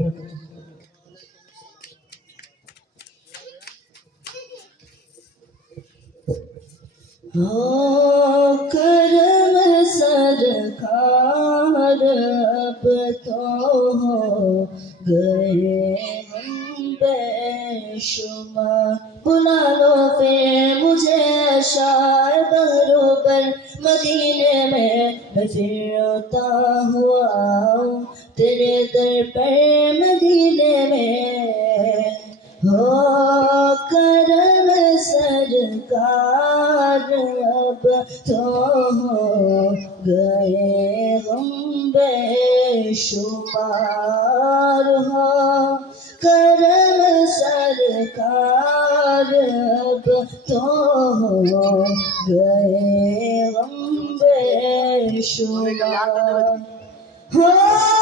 होर सर खां गे मो पे मुझे शो पर मदीने में तेरे दर पे मदीने में हो करम सरकार अब तो हो गए हम बेशुमार हो करम सरकार अब तो हो गए हम बेशुमार हो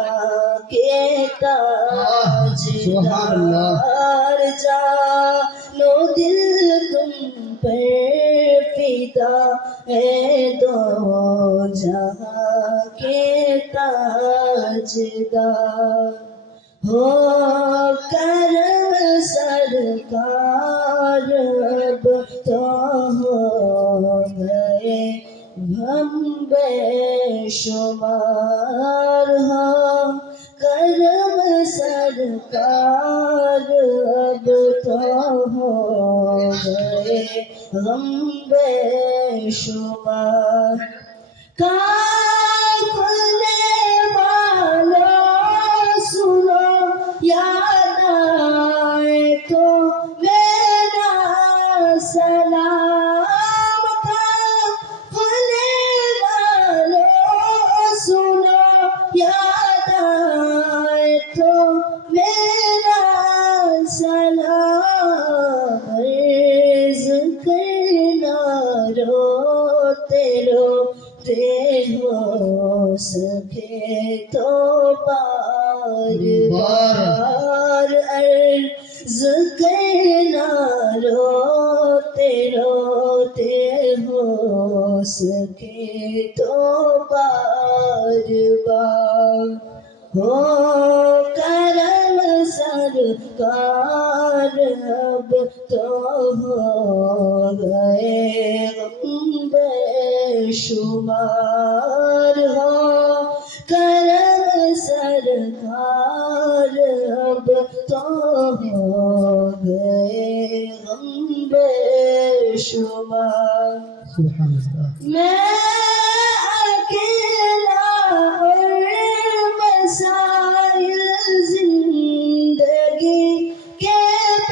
জানো দিল তুম পে পিতা হে দো যাকে হো কর সরকার তো হে ভম্বে সোমার হা करम सरकार अब तो हो गए हम बेशुमार Yeah. তেলো প্রেম সখে তো পার পার আর জকে নারো তেলো প্রেম সখে তো পার পার ও করম সরকার হব তো شمارها كلام سرقال ابطاها بغنب شمار سبحان الله ما اكل حر مسايا زندقي كيف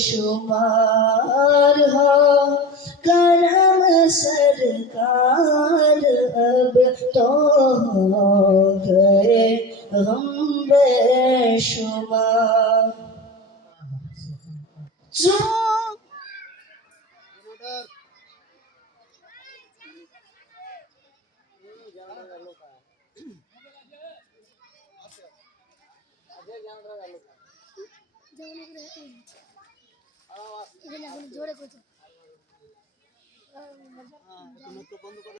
شمار ہو کرم سرکار اب تو ہو گئے غم بے شمار Thank you. आहा जोडेको छ